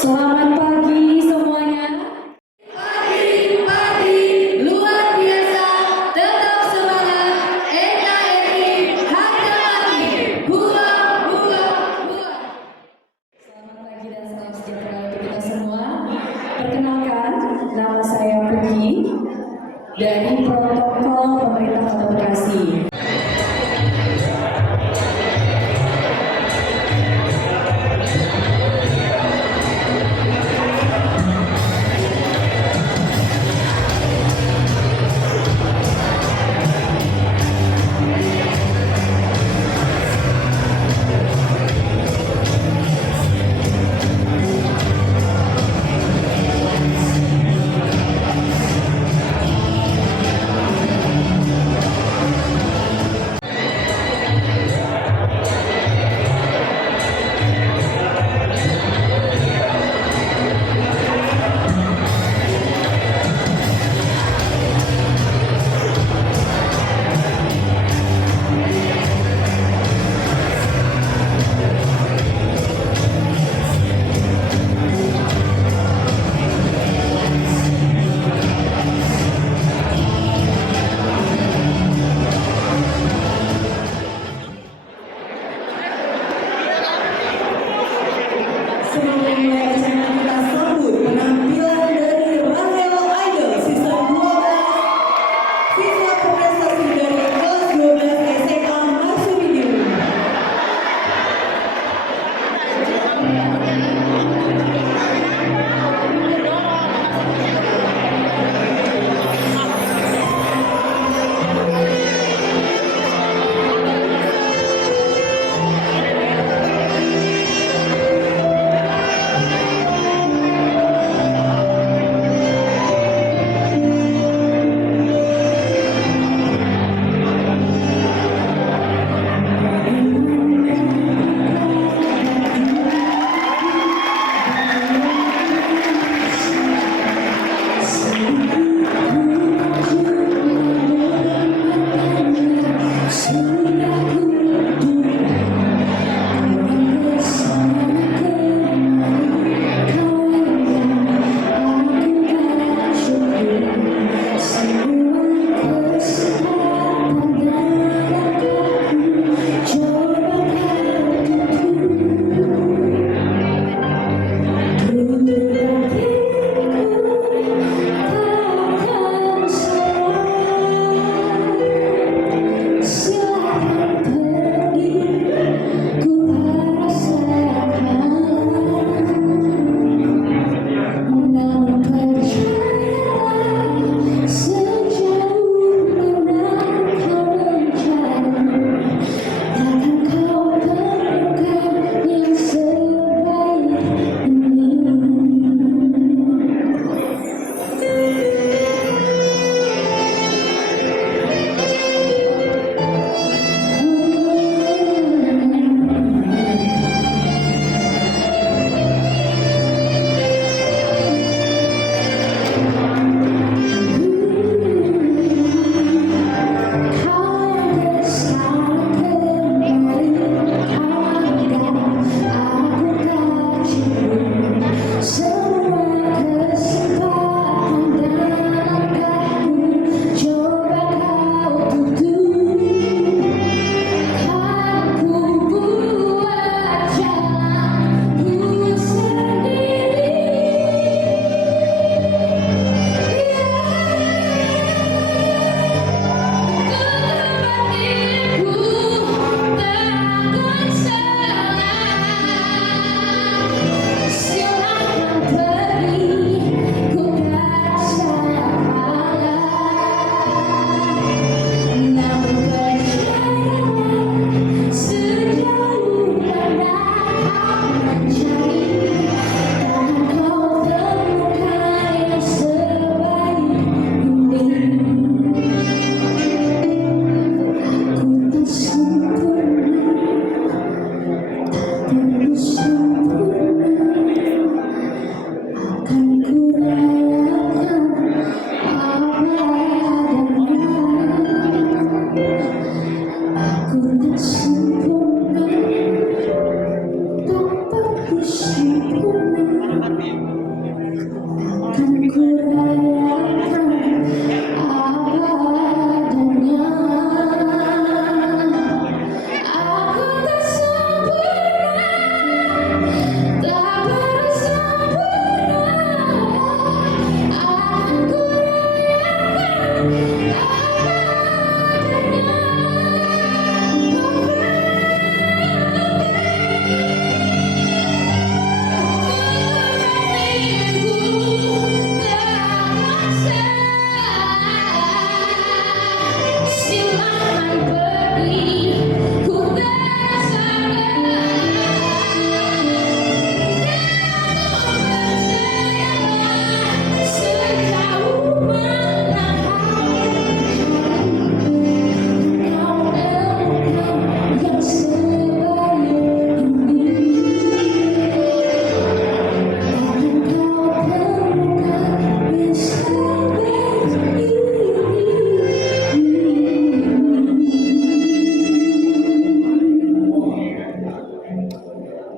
Selamat pagi semuanya. Pagi luar biasa, tetap semangat. NKRI harga mati. Hua, hua, hua. Selamat pagi dan salam sejahtera untuk kita semua. Perkenalkan, nama saya Puji dari Protokol Pemerintah Kota Bekasi. Sungguh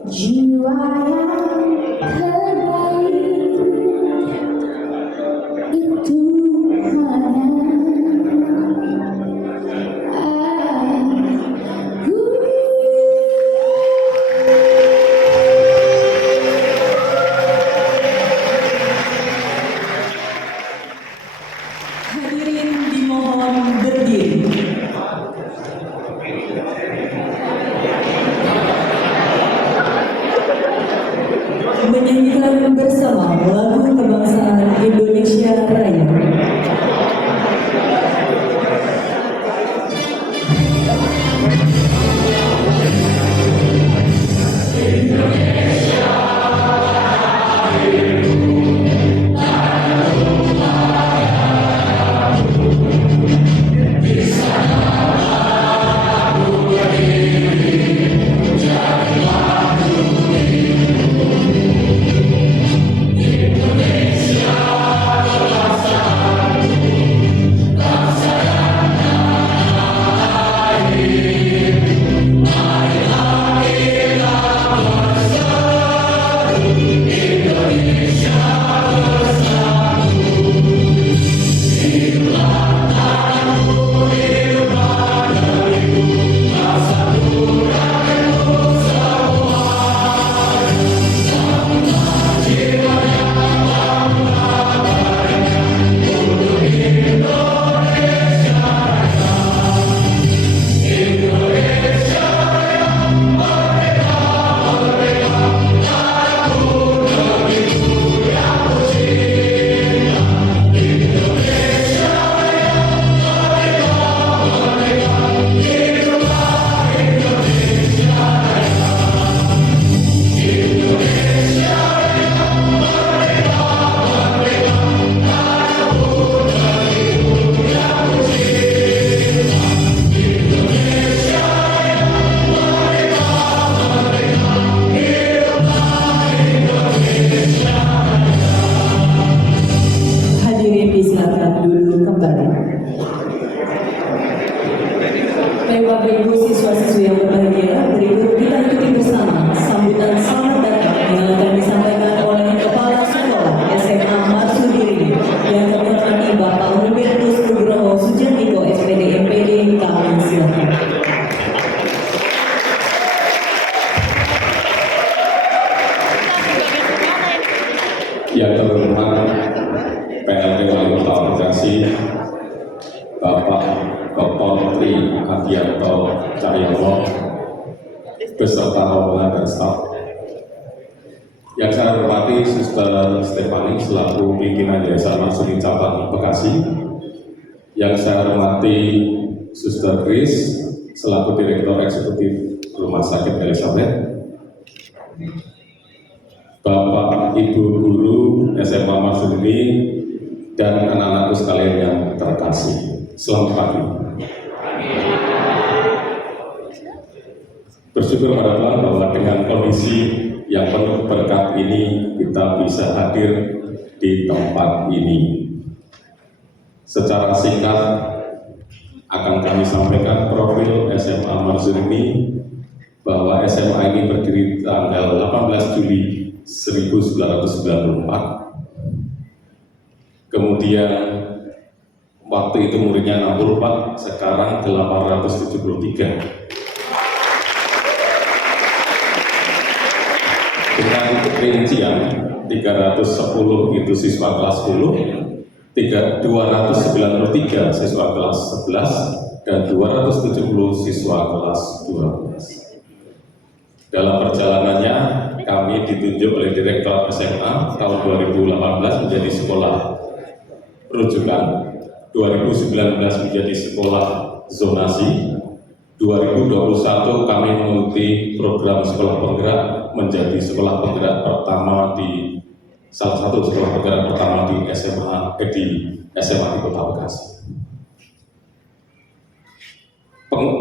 Jiwa yang terbaik itu hanya aku. Hadirin dimohon berdiri. Menyanyikan bersama lagu kebangsaan Indonesia Raya. Silakan duduk kembali. Bapak Ibu siswa-siswi yang berbahagia, berikut kita ikuti bersama sambutan selamat datang yang akan disampaikan oleh Kepala Sekolah SMA Marsudiri yang terhormati Bapak Humbertus Nugroho Sujatmiko SPD MPD. Kami silakan. Yang terhormat PLT Wali Kota Bekasi, Bapak Dr. Tri Adianto Cahyono, beserta rombongan dan staf. Yang saya hormati Suster Stefani selaku pimpinan Yayasan Marsudi Cabang Bekasi. Yang saya hormati Suster Chris selaku Direktur Eksekutif Rumah Sakit Elizabeth. Bapak, Ibu Guru SMA Marsudi dan anak-anakku sekalian yang terkasih, selamat pagi. Bersyukur pada Tuhan bahwa dengan kondisi yang penuh berkat ini kita bisa hadir di tempat ini. Secara singkat akan kami sampaikan profil SMA Marsudi bahwa SMA ini berdiri tanggal 18 Juli 1994. Kemudian waktu itu muridnya 64, sekarang 873. Dengan rincian 310 itu siswa kelas 10, 293 siswa kelas 11, dan 270 siswa kelas 12. Dalam perjalanannya kami ditunjuk oleh Direktur SMA tahun 2018 menjadi sekolah rujukan, 2019 menjadi sekolah zonasi, 2021 kami mengikuti program sekolah penggerak menjadi sekolah penggerak pertama di salah satu sekolah penggerak pertama di SMA di Kota Bekasi.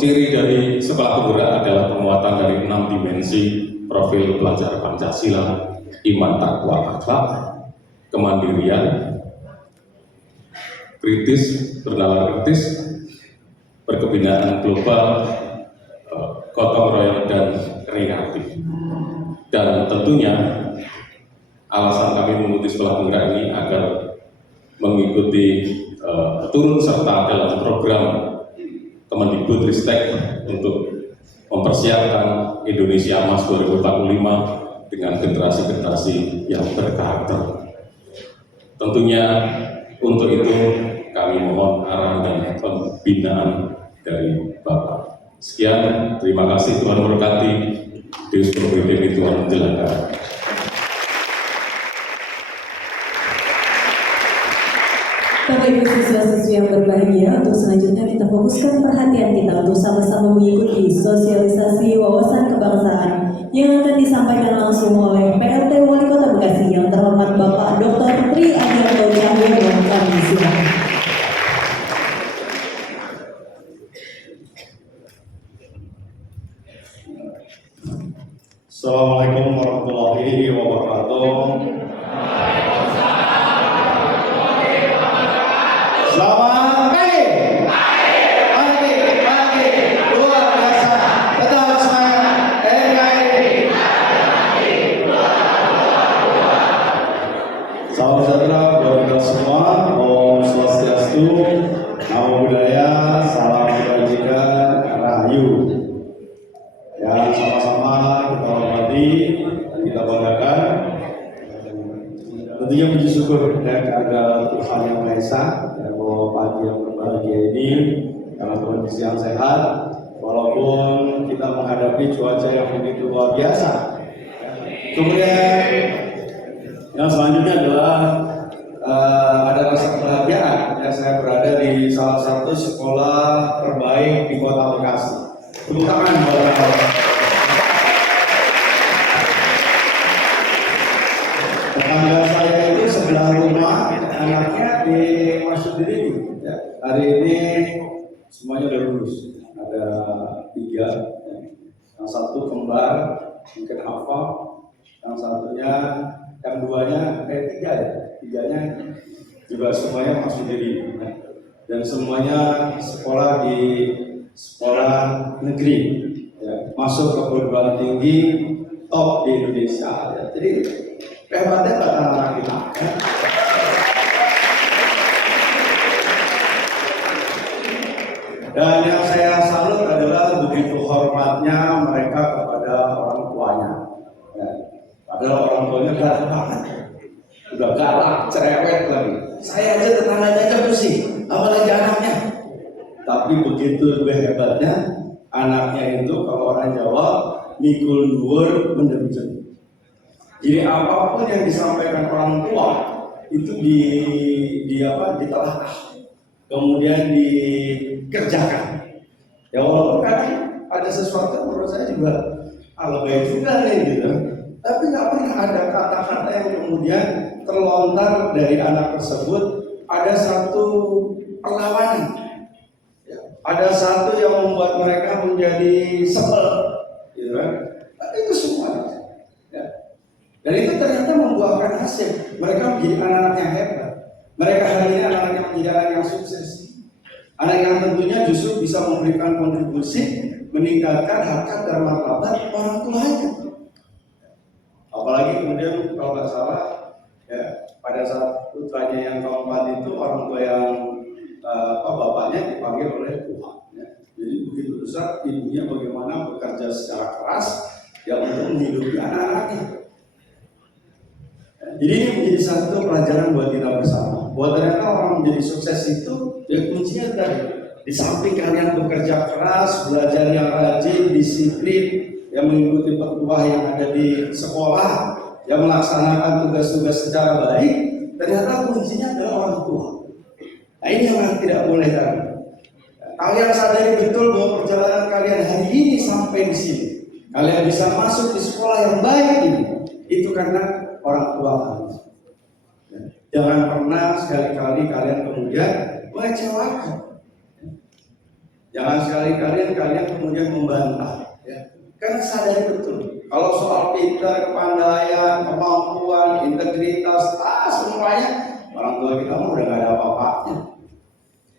Ciri dari sekolah penggerak adalah penguatan dari 6 dimensi profil pelajar Pancasila, iman, takwa, akhlak, kemandirian, kritis, bernalar kritis, perkebinaan global, gotong royong, dan kreatif. Dan tentunya alasan kami mengikuti sekolah penggerak ini agar mengikuti turut serta dalam program Kemendikbudristek untuk mempersiapkan Indonesia Emas 2045 dengan generasi-generasi yang berkarakter. Tentunya untuk itu kami mohon arahan dan pembinaan dari Bapak. Sekian, terima kasih, Tuhan memberkati. Deus Providence, Tuhan menjalankan. Bapak Ibu siswa-siswi yang berbahagia, untuk selanjutnya kita fokuskan perhatian kita untuk sama-sama mengikuti sosialisasi wawasan kebangsaan yang akan disampaikan langsung oleh PLT Wali Kota Bekasi yang terhormat Bapak Dr. Tri Adianto Cahyono. Kami silakan. Assalamualaikum warahmatullahi wabarakatuh. Selamat pagi, luar biasa, tetap semangat, NKRI. Salam sejahtera buat kita semua, Om Swastiastu, Namo Buddhaya, Salam Kebajikan, Rahayu. Yang sama-sama kita hormati dan kita banggakan. Tentunya puji syukur kepada Tuhan Yang Maha Esa bahwa pagi yang berbahagia ini dalam kondisi yang sehat, walaupun kita menghadapi cuaca yang begitu luar biasa. Kemudian yang selanjutnya adalah ada rasa kebahagiaan. Saya berada di salah satu sekolah terbaik di Kota Bekasi. Tepuk tangan buat tetangga saya itu sebelah rumah, anaknya di masuk diri. Ya. Hari ini semuanya udah lulus. Ada 3, ya. Yang satu kembar, mungkin hafal. Yang satunya, yang 2-nya, 3 ya. 3-nya juga semuanya masuk diri. Ya. Dan semuanya sekolah di sekolah negeri, ya, masuk ke perguruan tinggi top di Indonesia. Ya. Jadi hebatnya anak-anak kita. Ya. Dan yang saya salut adalah begitu hormatnya mereka kepada orang tuanya. Ya. Padahal orang tuanya galak banget, udah galak, cerewet lagi. Saya aja tetangganya aja pusing, apalagi anaknya. Tapi begitu lebih hebatnya, anaknya itu kalau orang Jawa mikul dhuwur mendem jero. Jadi apapun yang disampaikan orang tua itu ditelaah, kemudian dikerjakan. Ya walaupun kadang ada sesuatu yang menurut saya juga lebay juga nih gitu. Tapi nggak pernah ada kata-kata yang kemudian terlontar dari anak tersebut. Ada satu perlawanan. Ada satu yang membuat mereka menjadi sebel, gitu kan? Itu semua, ya. Dan itu ternyata membuahkan hasil. Mereka menjadi anak-anak yang hebat. Mereka hari ini anak-anak yang menjadi anak yang sukses. Anak yang tentunya justru bisa memberikan kontribusi, meningkatkan harkat dan martabat orang tuanya. Apalagi kemudian kalau nggak salah, ya pada saat putranya yang keempat itu orang tua yang bapaknya dipanggil oleh Tuhan. Ya. Jadi begitu besar ibunya bagaimana bekerja secara keras ya untuk menghidupi anak-anaknya. Ya. Jadi ini menjadi satu pelajaran buat kita bersama. Buat ternyata orang menjadi sukses itu ya kuncinya tadi. Di samping kalian bekerja keras, belajar yang rajin, disiplin, yang mengikuti petuah yang ada di sekolah, yang melaksanakan tugas-tugas secara baik, ternyata kuncinya adalah orang tua. Nah ini yang tidak boleh tadi. Kalian sadari betul bahwa perjalanan kalian hari ini sampai di sini, kalian bisa masuk di sekolah yang baik ini, itu karena orang tua kalian. Jangan pernah sekali-kali kalian kemudian mengecewakan. Jangan sekali-kali kalian kemudian membantah. Ya. Karena sadari betul, kalau soal pintar, kepandaian, kemampuan, integritas, semuanya orang tua kita udah gak ada apa-apanya.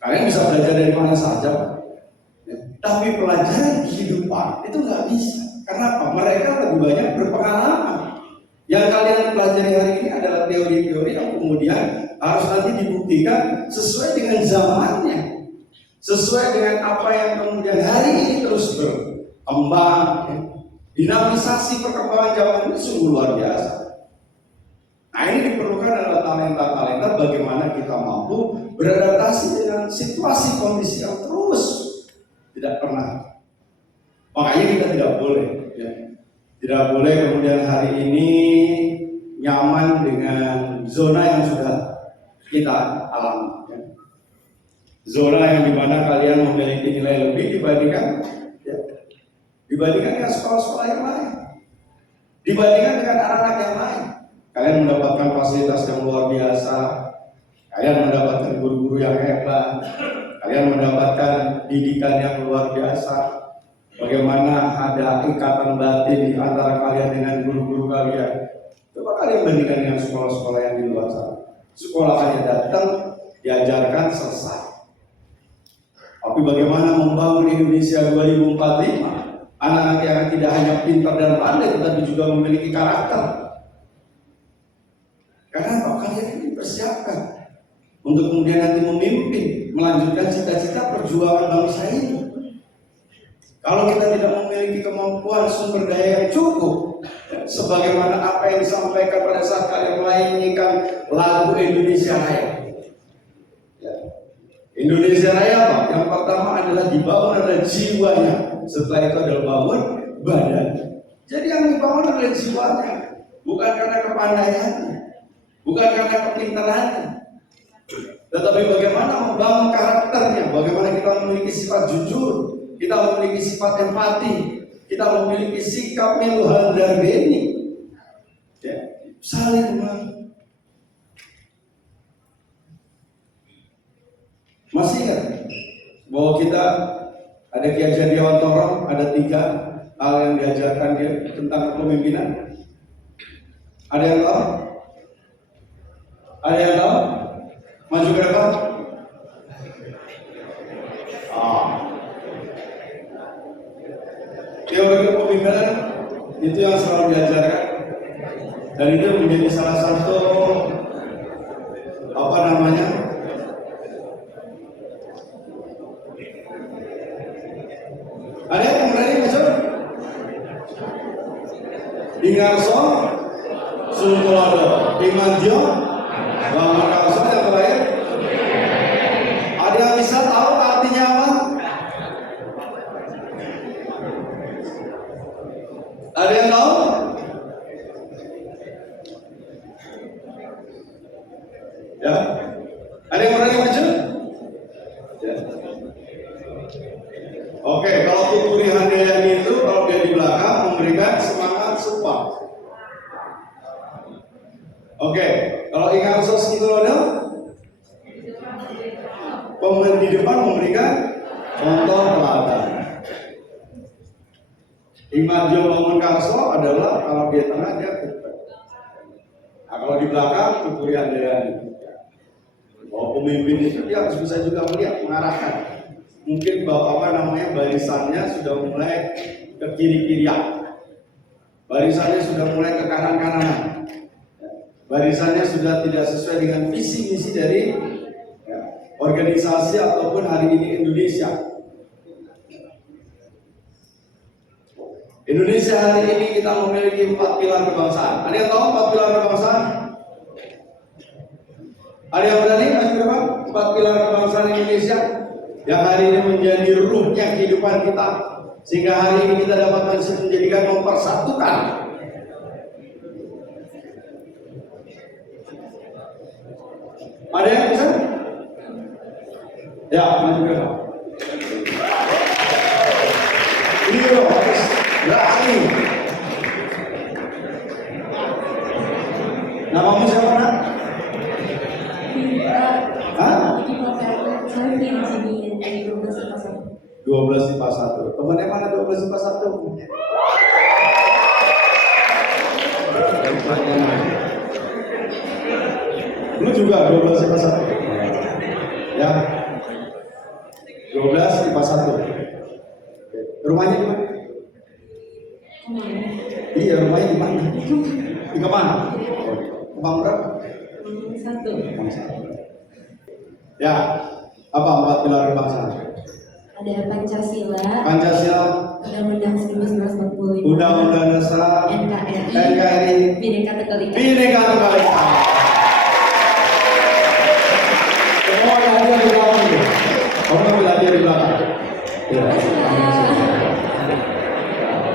Kalian bisa belajar dari mana saja, ya. Tapi pelajaran kehidupan itu nggak bisa. Kenapa? Mereka lebih banyak berpengalaman. pelajari hari ini adalah teori-teori yang kemudian harus nanti dibuktikan sesuai dengan zamannya, sesuai dengan apa yang kemudian hari ini terus berkembang. Ya. Dinamisasi perkembangan zaman ini sungguh luar biasa. Nah, ini diperlukan adalah talenta-talenta bagaimana kita mampu beradaptasi dengan situasi kondisi yang terus tidak pernah. Makanya kita tidak boleh, ya. Tidak boleh kemudian hari ini nyaman dengan zona yang sudah kita alami. Ya. Zona yang dimana kalian memiliki nilai lebih dibandingkan dengan sekolah-sekolah yang lain, dibandingkan dengan anak-anak yang lain. Kalian mendapatkan fasilitas yang luar biasa, kalian mendapatkan guru-guru yang hebat, kalian mendapatkan didikan yang luar biasa. Bagaimana ada ikatan batin di antara kalian dengan guru-guru kalian. Coba kalian bandingkan dengan sekolah-sekolah yang di luar sana. Sekolah hanya datang, diajarkan, selesai. Tapi bagaimana membangun Indonesia 2045? Anak-anak yang tidak hanya pintar dan pandai, tetapi juga memiliki karakter. Karena apa? Kalian ini dipersiapkan untuk kemudian nanti memimpin, melanjutkan cita-cita perjuangan bangsa ini. Kalau kita tidak memiliki kemampuan sumber daya yang cukup, sebagaimana apa yang disampaikan pada saat kalian menyanyikan lagu Indonesia Raya. Ya. Indonesia Raya apa? Yang pertama adalah dibangun adalah jiwanya. Setelah itu adalah bangun badan. Jadi yang dibangun adalah jiwanya, bukan karena kepandaiannya, bukan karena kepintarannya, tetapi bagaimana membangun karakternya, bagaimana kita memiliki sifat jujur, kita memiliki sifat empati, kita memiliki sikap miluhan dan beni, ya, saling membangun. Masih ingat bahwa kita ada Ki Hajar Dewantoro, ada 3 hal yang diajarkan dia tentang kepemimpinan. Ada yang tahu? Ada yang tahu? Maju ke depan. Teori kepemimpinan itu yang selalu diajarkan, dan itu menjadi salah satu apa namanya? Ada yang berani masuk? Ingarso, Sultolodo, Imandio, Bangun Kalso, yang terakhir. Ada yang bisa tahu artinya apa? Ada yang tahu? Ya. Ada yang berani maju? Ya. Oke, kalau Tuturi Handayani itu kalau dia di belakang memberikan semangat support. Oke, kalau Ingarso Sultolodo di depan memberikan contoh teladan. Imadjo Bangun Karso adalah kalau di tengah dia kupet. Nah, kalau di belakang Tuturi Handayani. Bahwa pemimpin itu dia harus bisa juga melihat, mengarahkan. Mungkin barisannya sudah mulai ke kiri-kirian, barisannya sudah mulai ke kanan-kanan, barisannya sudah tidak sesuai dengan visi misi dari organisasi ataupun hari ini Indonesia. Indonesia hari ini kita memiliki 4 pilar kebangsaan. Ada yang tahu 4 pilar kebangsaan? Ada yang berani maju ke depan? 4 pilar kebangsaan Indonesia yang hari ini menjadi ruhnya kehidupan kita, sehingga hari ini kita dapat menjadikan mempersatukan. Ada yang bisa? Ya, maju ke depan. Beliau harus berani. Namamu siapa, nak? Hah? 12 IPA 1. Temannya mana 12 IPA 1? Lu juga 12 IPA 1? Ya. 12 IPA 1. Rumahnya di mana? Iya, rumahnya di mana? Di kemana? Kemang berapa? Satu. Ya, apa 4 pilar kebangsaan? Ada Pancasila, Pancasila, Undang-Undang 1945, Undang-Undang Dasar, NKRI, Bhinneka Tunggal Ika. Bhinneka Tunggal Ika. Semua yang ada di belakang itu. Kamu ambil hadiah di belakang. Ya.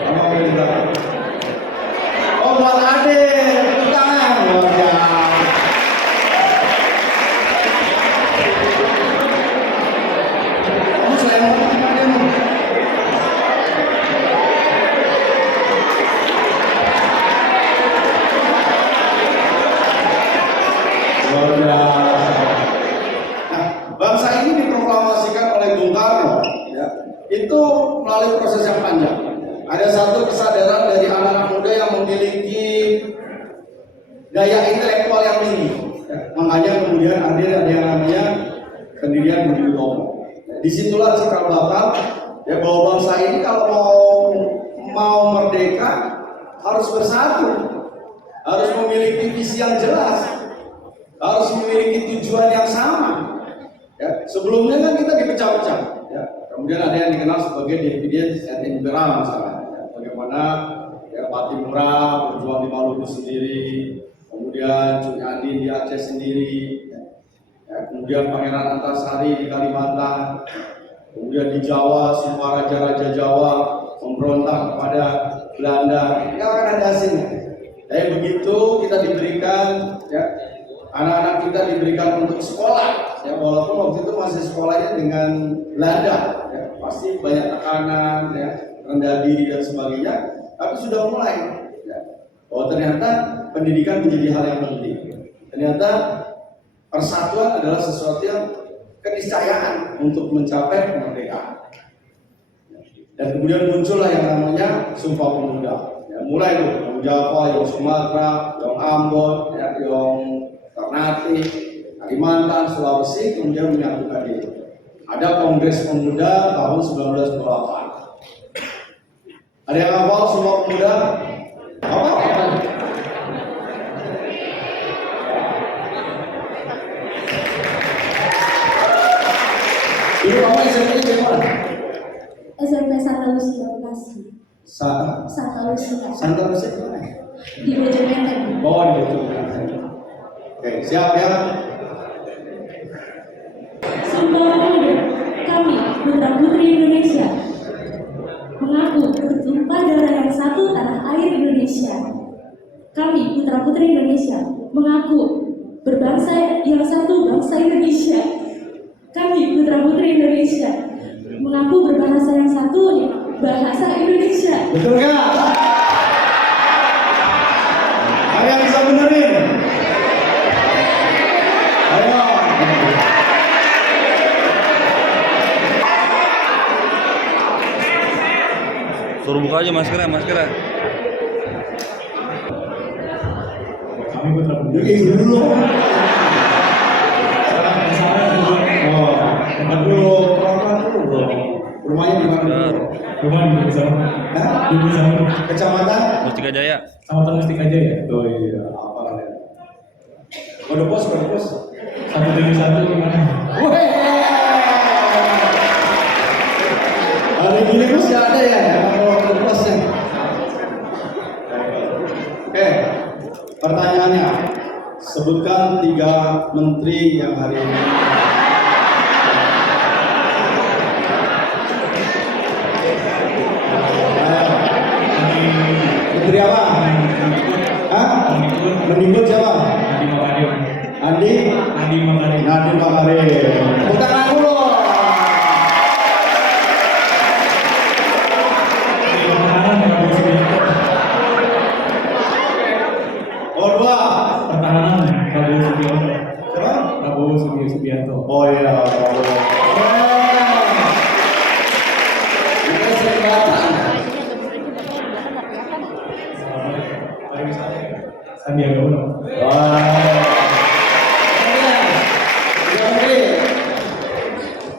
Kamu ambil di belakang. Oh, buat adik, tepuk tangan. Luar biasa. Kamu sayang banget sama dia, Mu. Luar biasa. Nah, bangsa ini diproklamasikan oleh Bung Karno, ya, itu melalui proses yang panjang. Ada satu kesadaran dari anak-anak muda yang memiliki daya intelektual yang tinggi. Ya, makanya kemudian ada yang namanya pendirian Budi Utomo. Disitulah cikal bakal ya bahwa bangsa ini kalau mau merdeka harus bersatu, harus memiliki visi yang jelas, harus memiliki tujuan yang sama. Ya, sebelumnya kan kita dipecah-pecah. Ya. Kemudian ada yang dikenal sebagai dividend and impera misalnya. Ya. Bagaimana ya, Pak Timura berjuang di Maluku sendiri, kemudian Cuk Nyadin di Aceh sendiri, ya, kemudian Pangeran Antasari di Kalimantan, kemudian di Jawa semua raja-raja Jawa memberontak kepada Belanda. Ini akan ada hasilnya. Tapi begitu kita diberikan, ya, anak-anak kita diberikan untuk sekolah, ya, walaupun waktu itu masih sekolahnya dengan Belanda, ya, pasti banyak tekanan, ya, rendah diri dan sebagainya, tapi sudah mulai, ya, bahwa ternyata pendidikan menjadi hal yang penting. Ternyata persatuan adalah sesuatu yang keniscayaan untuk mencapai kemerdekaan. Dan kemudian muncullah yang namanya Sumpah Pemuda. Ya, mulai tuh yang Jawa, yang Sumatera, yang Ambon, ya, yang Ternate, Kalimantan, Sulawesi, kemudian menyatukan diri. Ada Kongres Pemuda tahun 1928. Ada yang hafal Sumpah Pemuda? Apa? Dulu kamu SMP di mana? SMP Santa Lucia, Bekasi. Santa Lucia. Santa Lucia di mana? Di Bojonegoro. Oh, di Bojonegoro. Oke, siap ya? Sumpah Pemuda. Kami, putra putri Indonesia, mengaku bertumpah darah yang satu tanah air Indonesia. Kami, putra putri Indonesia, mengaku berbangsa yang satu bangsa Indonesia. Kami, putra putri Indonesia, mengaku berbahasa yang satu, bahasa Indonesia. Betul nggak? Ada yang bisa benerin? Ayo. Suruh buka aja maskernya. Kami putra putri dulu. Aduh, pelan-pelan dulu. Rumahnya di mana? Rumah di Besar. Hah? Di Besar. Kecamatan? Mustika Jaya. Sama Mustika aja ya. Oh iya, apa ya? Kode pos. 171 gimana? Weh. Hari gini masih ada ya, kalau kode posnya. Oke, pertanyaannya, sebutkan 3 menteri yang hari ini. Menteri apa? Hah? Mendikbud siapa? Nadiem Makarim. Tepuk tangan dulu. Oh, 2. Pertahanan Prabowo Subianto. Siapa? Prabowo Subianto. Oh iya, Prabowo. Kita sering datang. Sandiaga Uno.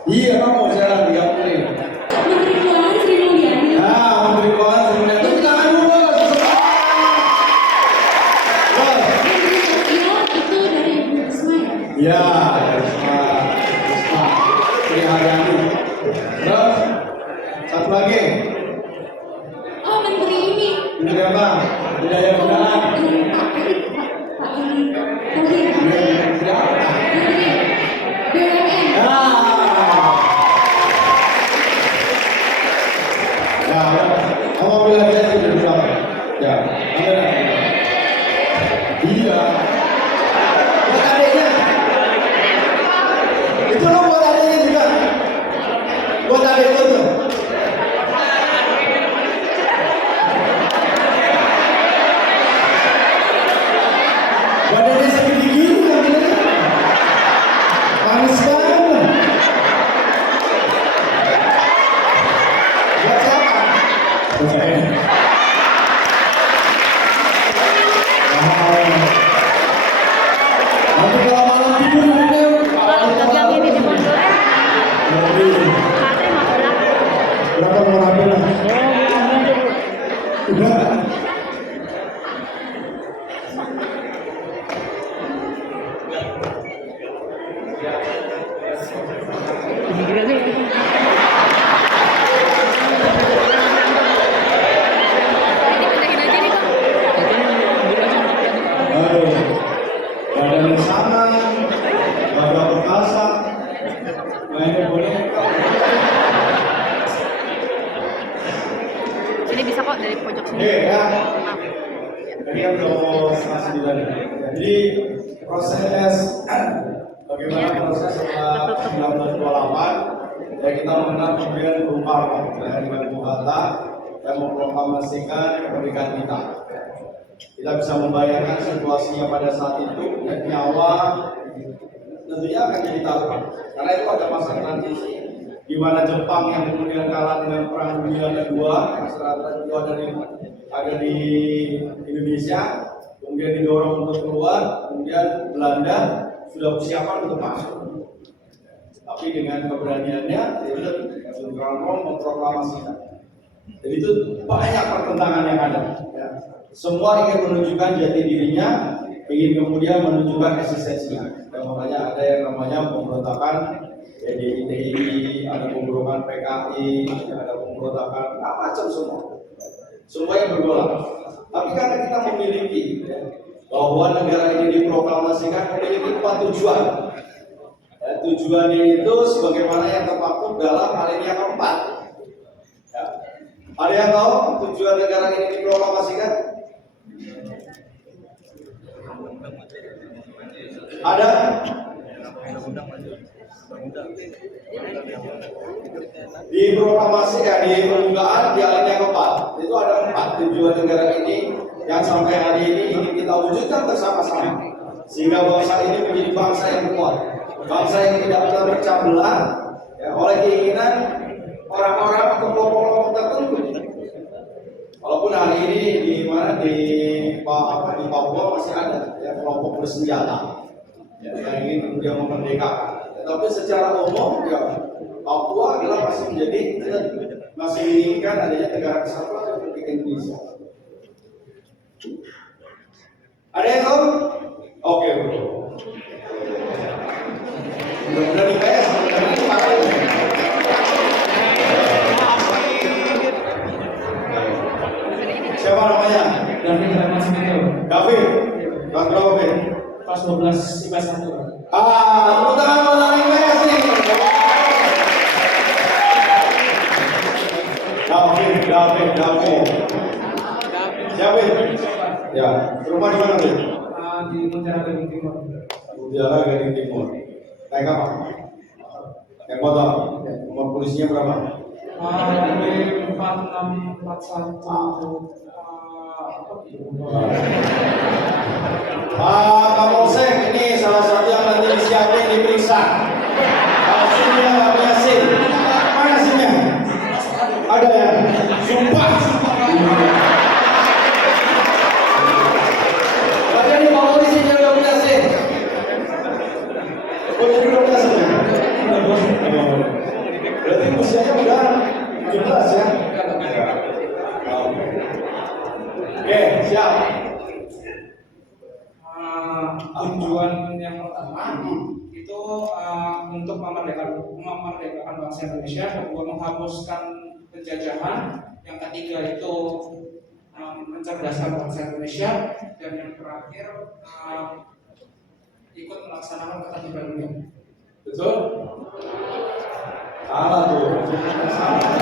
Iya, kamu sekarang 3 menteri. Menteri Keuangan Sri Mulyani. Menteri Keuangan Sri Mulyani. Tepuk tangan dulu. Badan sana, badan perkasa, mainnya boneka. Ini bisa kok dari pojok sini. Oke ya. Jadi yang untuk masih di dalam. Jadi proses bagaimana proses setelah 1928 ya kita mengenal kemudian Bung Karno dengan Bung Hatta yang memproklamasikan kemerdekaan kita. Kita bisa membayangkan situasinya pada saat itu, ya, nyawa tentunya akan jadi taruhan. Karena itu ada masa transisi di mana Jepang yang kemudian kalah dengan Perang Dunia Kedua, yang itu ada di Indonesia, kemudian didorong untuk keluar, kemudian Belanda sudah persiapan untuk masuk. Tapi dengan keberaniannya, Bung Karno memproklamasikan. Jadi itu banyak pertentangan yang ada. Ya. Semua ingin menunjukkan jati dirinya, ingin kemudian menunjukkan eksistensinya. Dan makanya ada yang namanya pemberontakan DITI, ada pemberontakan PKI, ada pemberontakan macam semua. Semua yang bergolak. Tapi karena kita memiliki bahwa negara ini diproklamasikan memiliki 4 tujuan. Ya, tujuannya itu sebagaimana yang termaktub dalam alinea keempat. Ya. Ada yang tahu tujuan negara ini diproklamasikan? Ada? Di proklamasi ya, di pembukaan di alinea keempat itu ada 4 tujuan negara ini yang sampai hari ini ingin kita wujudkan bersama-sama sehingga bangsa ini menjadi bangsa yang kuat, bangsa yang tidak pernah pecah belah ya, oleh keinginan orang-orang atau kelompok-kelompok tertentu. Walaupun hari ini di mana di Papua masih ada ya, kelompok bersenjata ya, yang ingin kemudian memerdekakan. Tapi secara umum ya Papua adalah masih menjadi masih menginginkan adanya negara kesatuan Republik Indonesia. Ada yang tahu? Oke, bro. Mudah-mudahan IPS sebenarnya ini pakai. Siapa namanya? David Ramasmito. David. Kelas berapa, Ben? Kelas 12 IPS 1. Tepuk tangan buat IPS nih. David. Siapa? Ya, rumah di mana, Ben? Di Mutiara Gading Timur. Mutiara Gading Timur. Naik apa? Naik motor. Nomor polisinya berapa? Di 4641. Kapolsek ini salah satu yang nanti disiapin diperiksa. Sini nggak punya SIM. Mana SIM-nya? Ada ya? Sumpah. Berarti ini Pak Polisi dia udah punya SIM. Oh jadi udah punya SIM ya? Berarti usianya udah 17 ya? Oke, siap. Tujuan yang pertama itu untuk memerdekakan bangsa Indonesia, kedua menghapuskan penjajahan, yang ketiga itu mencerdaskan bangsa Indonesia, dan yang terakhir ikut melaksanakan ketertiban dunia. Betul? Salah tuh. Salah.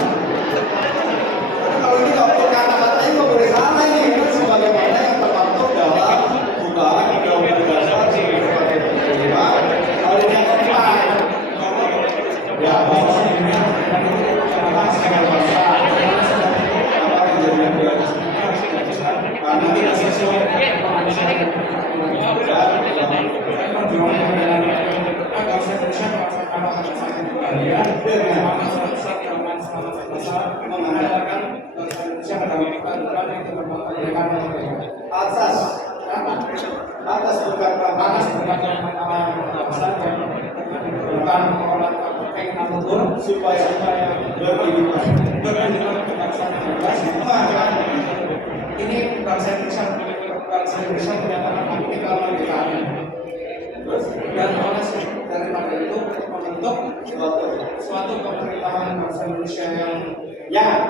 Karena kalau ini nggak boleh kata-katanya nggak boleh salah ini. Karena sebagaimana yang termaktub dalam bukaan Undang-Undang Dasar 1945 hal yang keempat. Ya, bahwa dunia dengan bangsa apa kejadian dia karena tidak sesuai dengan manusia atas supaya berkehidupan ini bangsa Indonesia menyatakan kita merdeka. Dan daripada itu membentuk suatu pemerintahan bangsa Indonesia yang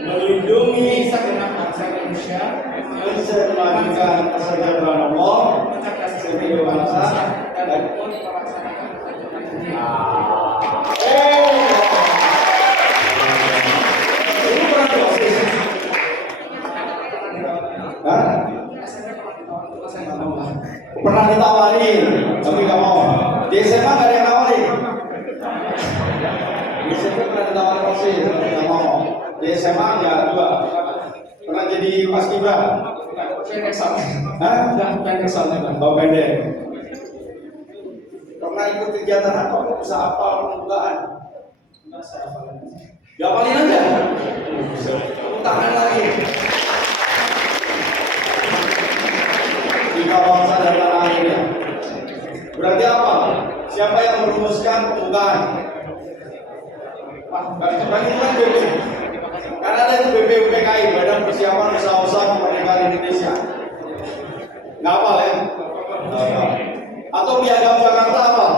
melindungi segenap bangsa Indonesia, mencerminkan kesejahteraan Allah, mencerdaskan bangsa dan melaksanakan ketertiban dunia. Ini bukan proses. Pernah ditawari, tapi nggak mau. Di SMA nggak ada yang nawarin. Di SMP pernah ditawari proses, tapi nggak mau. Di SMA nggak dua. Pernah jadi paskibra. Pendek soalnya. Hah? Pendek soalnya. Oh pendek. Pernah ikut kegiatan apa? Kok bisa hafal pembukaan? Hafalin aja. Tepuk tangan lagi. Jika bangsa dan tanah airnya. Berarti apa? Siapa yang merumuskan pembukaan? Bukan BP. Karena ada itu BPUPKI, Badan Persiapan Usaha-Usaha Kemerdekaan Indonesia. Nggak apa ya? Atau Piagam Jakarta apa?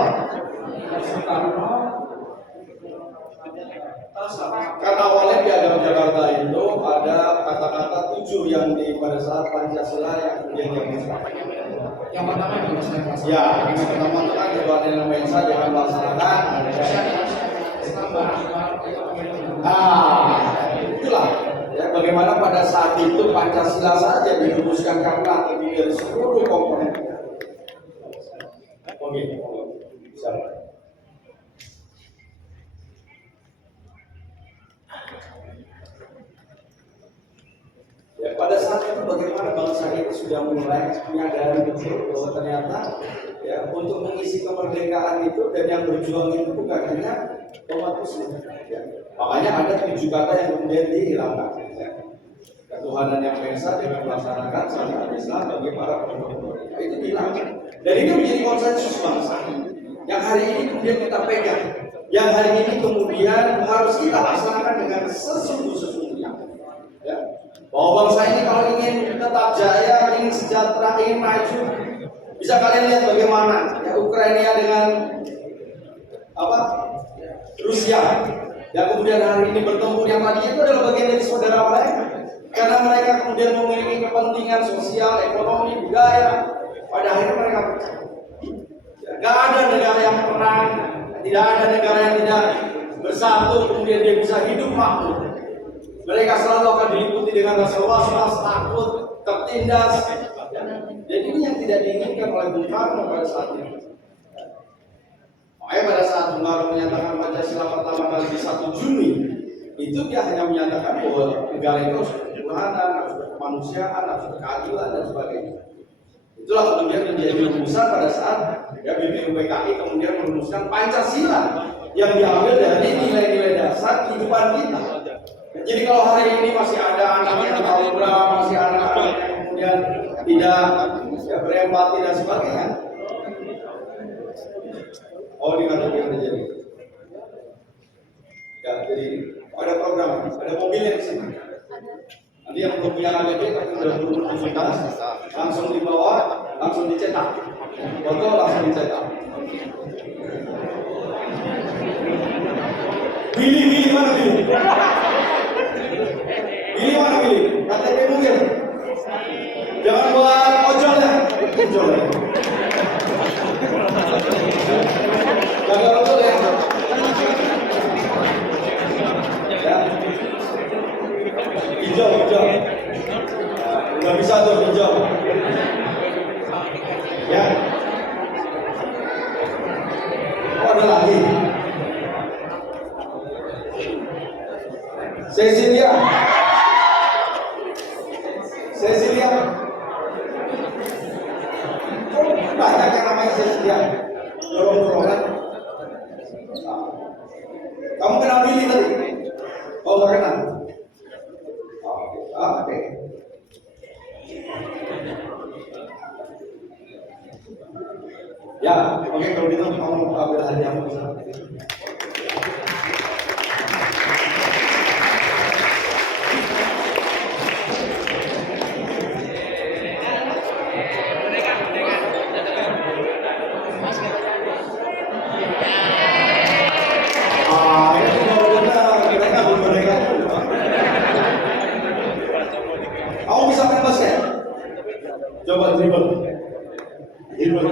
Karena awalnya Piagam Jakarta itu ada kata-kata 7 yang pada saat Pancasila yang kemudian dimusnahkan. Yang pertama itu Ya, yang pertama itu kan ketuhanan yang Maha Esa jangan melaksanakan. Itulah ya bagaimana pada saat itu Pancasila saja dirumuskan karena terdiri dari seluruh komponen. Oke, bisa. Ya, pada saat itu bagaimana bangsa ini sudah mulai menyadari betul bahwa ternyata ya untuk mengisi kemerdekaan itu dan yang berjuang itu bukan hanya umat Muslim. Ya. Makanya ada 7 kata yang kemudian dihilangkan. Ya. Ketuhanan yang Maha Esa dengan melaksanakan syariat Islam bagi para penduduk. Itu dihilangkan. Dan ini menjadi konsensus bangsa. Yang hari ini kemudian kita pegang. Yang hari ini kemudian harus kita laksanakan dengan sesungguh-sesungguhnya. Ya. Bahwa bangsa ini kalau ingin tetap jaya, ingin sejahtera, ingin maju, bisa kalian lihat bagaimana ya Ukraina dengan apa Rusia yang kemudian hari ini bertempur yang tadi itu adalah bagian dari saudara mereka karena mereka kemudian memiliki kepentingan sosial, ekonomi, budaya. Pada akhirnya mereka nggak ada negara yang perang, tidak ada negara yang tidak bersatu kemudian dia bisa hidup makmur. Mereka selalu akan diliputi dengan rasa was-was, takut, tertindas. Jadi ini yang tidak diinginkan oleh Bung Karno pada saat itu. Makanya pada saat Bung Karno menyatakan Pancasila pertama kali di 1 Juni, itu dia hanya menyatakan bahwa negara itu harus berketuhanan, harus berkemanusiaan, harus berkeadilan dan sebagainya. Itulah kemudian menjadi rumusan pada saat ya BPUPKI kemudian merumuskan Pancasila yang diambil dari nilai-nilai dasar kehidupan kita. Jadi kalau hari ini masih ada anak yang program, masih ada anak yang kemudian tidak ya, berempati dan sebagainya. Oh dikatakan jadi. Ya jadi ada program, ada mobilnya di sini. Nanti yang belum punya KTP tapi sudah beraktivitas, langsung dibawa, langsung dicetak. Foto langsung dicetak. Billy mana Billy? Pilih mana pilih? KTP mungkin. Jangan buat ojol ya. Ojol ya. Jangan ojol ya. Ya. Hijau, hijau. Nggak bisa tuh hijau. Ya. Oh, ada lagi. Cecilia. Cecilia. Oh, banyak yang namanya Cecilia. Dorong-dorongan. Kamu kenal Billy tadi? Oh, nggak kenal. Oke. Ya, oke kalau gitu kamu ambil hadiahmu di sana. Kamu bisa main basket? Coba dribble. Dribble.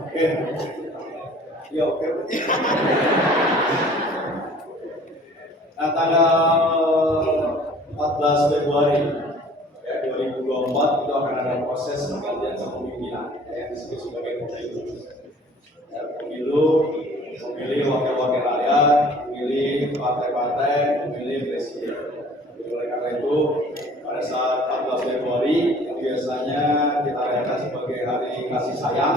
Oke. Ya oke. Nah, tanggal 14 Februari ya, 2024 itu akan ada proses penggantian kepemimpinan yang disebut sebagai pemilu. Ya, pemilu memilih wakil-wakil rakyat, memilih partai-partai, memilih presiden. Oleh karena itu, pada saat 14 Februari yang biasanya kita rayakan sebagai hari kasih sayang,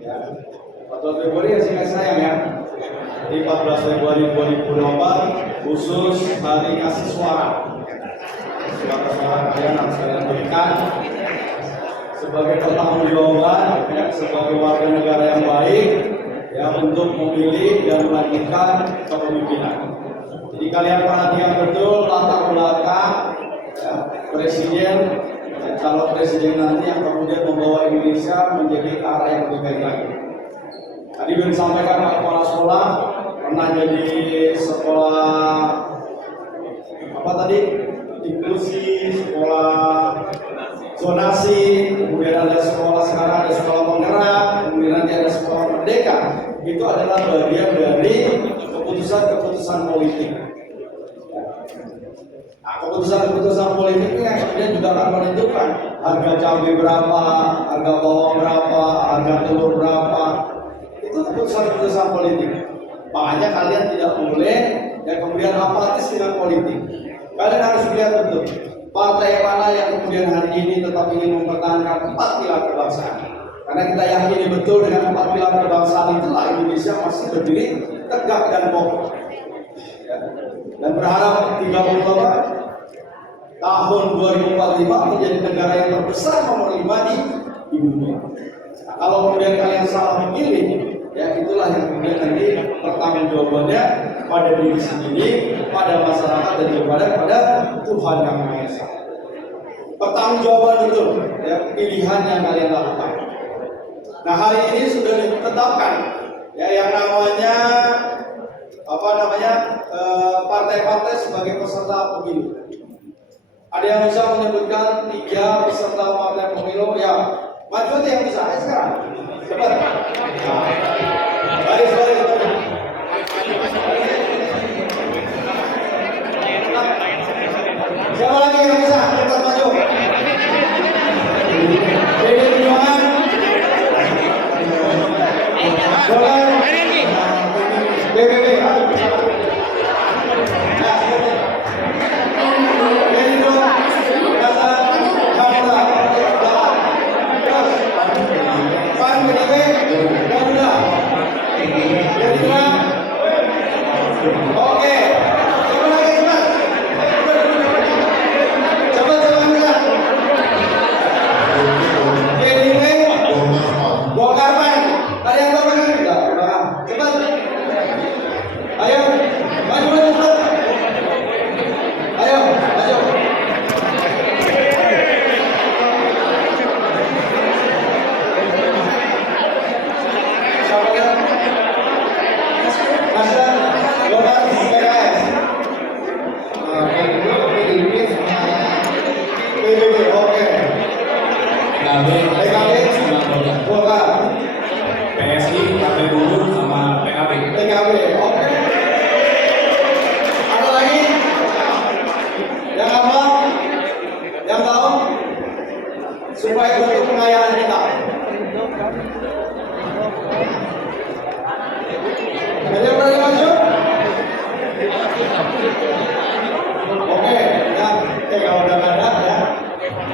ya, 14 Februari kasih sayang ya. Di 14 Februari 2024 khusus hari kasih suara. Suara kalian harus kalian berikan sebagai pertanggungjawaban ya, sebagai warga negara yang baik ya, untuk memilih dan melanjutkan kepemimpinan. Jadi kalian perhatikan betul latar belakang ya, presiden ya, calon presiden nanti yang kemudian membawa Indonesia menjadi ke arah yang lebih baik lagi. Tadi sudah disampaikan Pak Kepala Sekolah pernah jadi sekolah apa tadi, inklusi, sekolah zonasi, kemudian ada sekolah sekarang ada sekolah penggerak, kemudian nanti ada sekolah merdeka. Itu adalah bagian dari keputusan-keputusan politik. Nah, keputusan-keputusan politik ini yang kemudian juga akan menentukan harga cabai berapa, harga bawang berapa, harga telur berapa. Itu keputusan-keputusan politik. Makanya kalian tidak boleh yang kemudian apatis dengan politik. Kalian harus lihat betul partai mana yang kemudian hari ini tetap ingin mempertahankan 4 pilar kebangsaan. Karena kita yakini betul dengan 4 pilar kebangsaan itulah Indonesia masih berdiri tegak dan kokoh. Ya. Dan berharap 30 tahun 2045 menjadi negara yang terbesar nomor 5 di dunia. Nah, kalau kemudian kalian salah memilih, ya itulah yang kemudian nanti pertanggungjawabannya pada diri sendiri, pada masyarakat dan juga pada Tuhan Yang Maha Esa. Pertanggungjawaban itu ya, pilihan yang kalian lakukan. Nah, hari ini sudah ditetapkan ya yang namanya partai-partai sebagai peserta pemilu. Ada yang bisa menyebutkan 3 peserta partai pemilu? Ya, maju aja yang bisa. Ayo sekarang. Cepat. Baris. Siapa lagi yang bisa? Cepat maju. PDI Perjuangan. Golkar. BBB. supaya untuk pengayaan kita. Ada yang berani maju? Oke, ya, kalau udah nggak ada ya.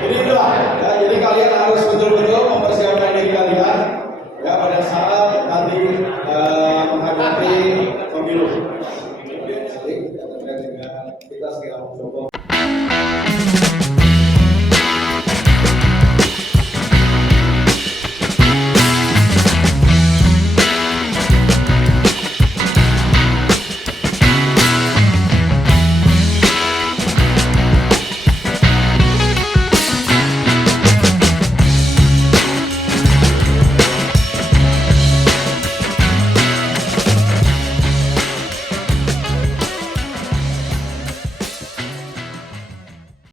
Ini itulah, ya, jadi kalian harus betul-betul mempersiapkan diri kalian ya pada saat nanti menghadapi pemilu. Kita sekarang coba.